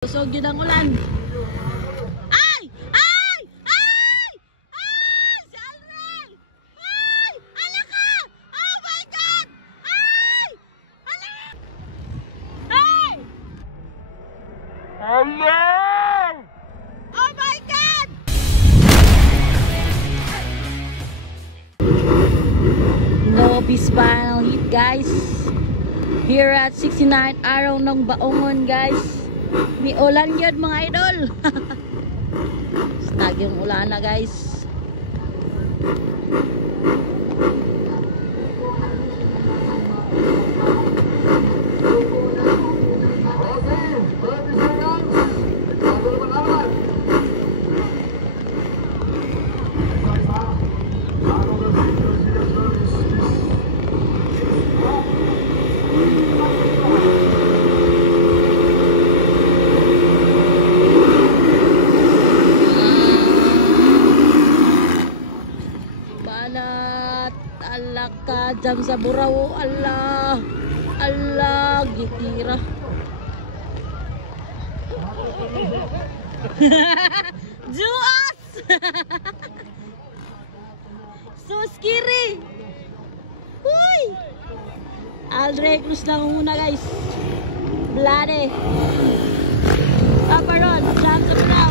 Lusog yun ang ulan. Ay! Ay! Ay! Ay! Si Alrel! Ay! Ala ka! Oh my God! Ay! Ala! Ay! Ala! Oh my God! Nobis final hit, guys. Here at 69 araw ng Baongon, guys. May ulan yun mga idol. Stag yung ulan na, guys. Allah ka jam sa buraw. Allah, Allah, gitira. Juas. So scary. Uy, Aldre Cruz lang muna, guys. Blade Paparon jam sa buraw.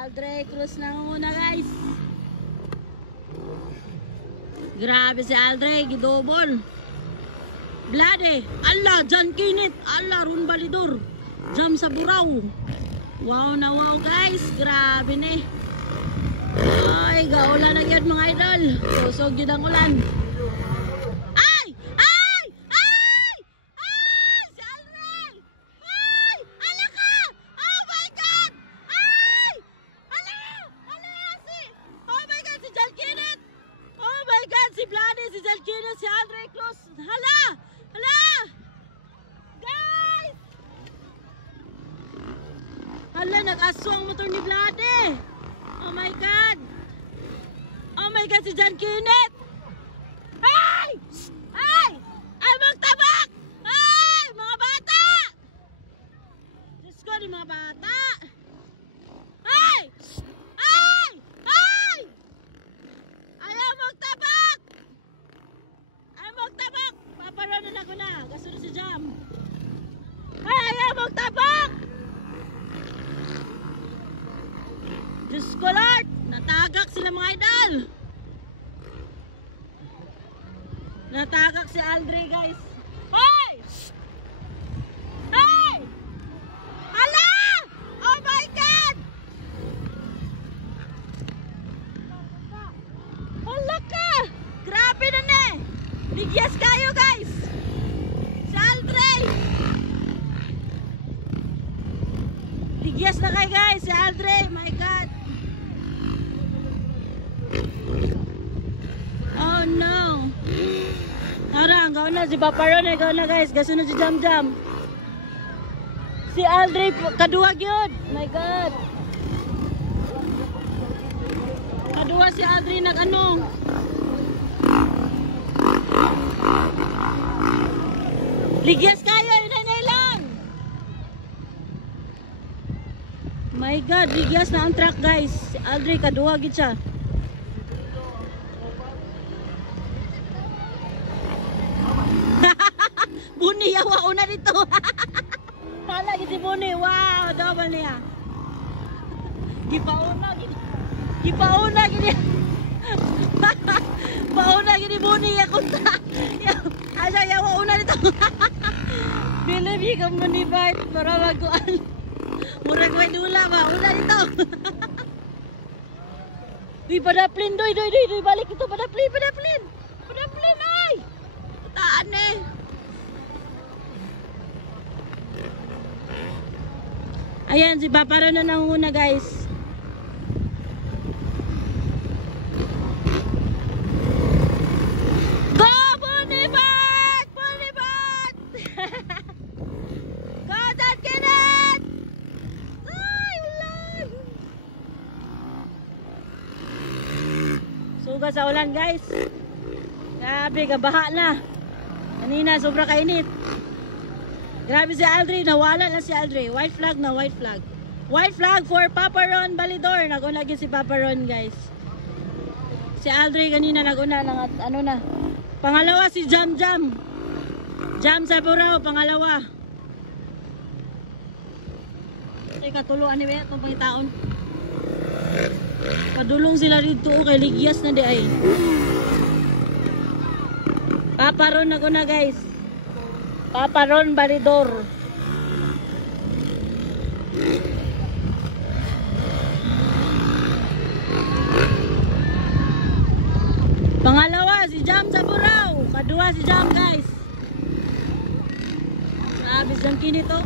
Aldre Cruz na muna, guys. Grabe si Aldre, gidobol. Blade, Allah, John Kinit, Allah, Ron Balidor. Jam sa buraw. Wow na wow, guys. Grabe ne. Ay, gaulan na yun mga idol. Susog yun ang ulan. Si Blade, si Jalkino, si Aldre Cruz. Hala! Hala! Guys! Hala, nag-aswang motor ni Blade. Oh my God! Oh my God, si Jalkino! Ay! Ay! Ay, magtabak! Ay! Mga bata! Diyos ko, di mga bata! Ay! Ay! Ay! Ayaw magtabak! Magtabak! Paparonan ako na. Kasunod si Jam. Ay, ayaw magtabak! Diyos ko, Lord! Natagak sila mga idol. Natagak si Aldre, guys. Hey! Hey! Hala! Oh my God! Hala ka! Grabe na ne! Ligyas kayo, guys! Si Aldre! Ligyas na kayo, guys! Si Aldre! My God! Oh no! Tarang, gawin na si Paparon. Gawin na, guys! Gasunod si Jam Jam! Si Aldre, kaduwag yun! My God! Kaduwa si Aldre, nag-ano? Ligyas kayo, inay lang. My God, ligyas na ang truck, guys. Aldre, kaduwagin siya. Buni, yawa una dito. Hala, giti Buni. Wow, double niya. Gipauna, gini. Pauna, gini Buni. Yakunta. Asa, yawa una dito. Believe you ka manibart para maguan. Murag may dula ba? Una dito. Uy, padaplin, doy. Balik ito, padaplin, ay! Taan eh. Ayan, si Paparon na nanguna, guys. Go, Bonibart! Go, John Kenneth! Ay, ulan! suga sa ulan guys. Grabe, kabaha na. Kanina, sobra kainit. Grabe si Aldrin, nawala na si Aldrin. White flag na, white flag. White flag for Papa Ron Balidor. Naguna si Papa Ron guys. Si Aldrin kanina naguna ng ano na. Pangalawa si Jam Jam. Jam sa Burao, pangalawa. Teka, tuluan ni Bea itong pangitaon. Padulong sila dito kay ligyas na di ay. Papa Ron naguna guys. Papa Ron Balidor. Pangalawa si Jam sa Burao. Kadua si Jam guys. Grabe siyang kinito.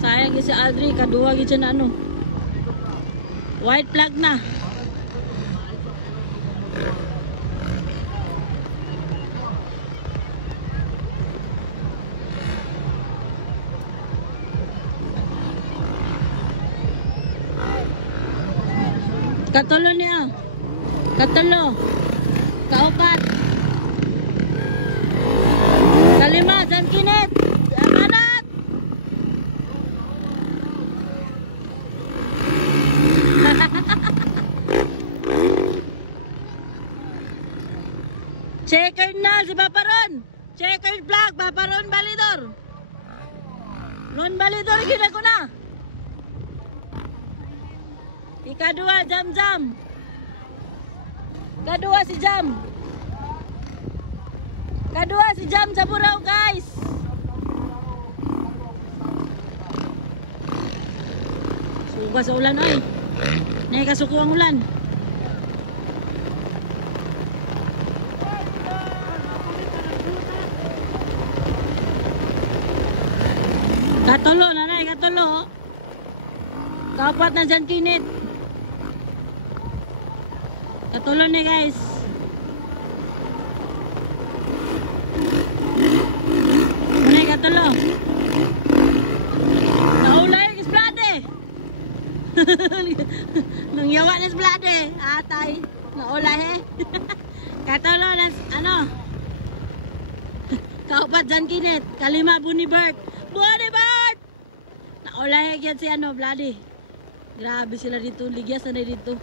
Sayang si Aldrin. Kadua gid siya na ano. White flag na. Katulo niya. Katulo. Kaupat. Kalima, Jan Kinet. Amanat. Checkered na si Papa Ron. Checkered flag, Papa Ron Balidor. Ron Balidor, gina ko na. Ikadua, Jam Jam. Kadua si Jam. Kadua si Jam sa Burao guys. Suga sa ulan ay. Nay kasuko ang ulan. Katulo, nanay, katulo. Kapat na dyan kinit. Katulo ni guys. Nanay, katulo. Naulay, isplade. Nung yawa na isplade. Atay. Naulay eh. Katulo na, ano. Kapat dyan kinit. Kalima, Bunibert. Bunibert! Naulay yan si ano, Bloody. Grabe sila dito. Ligyas na dito.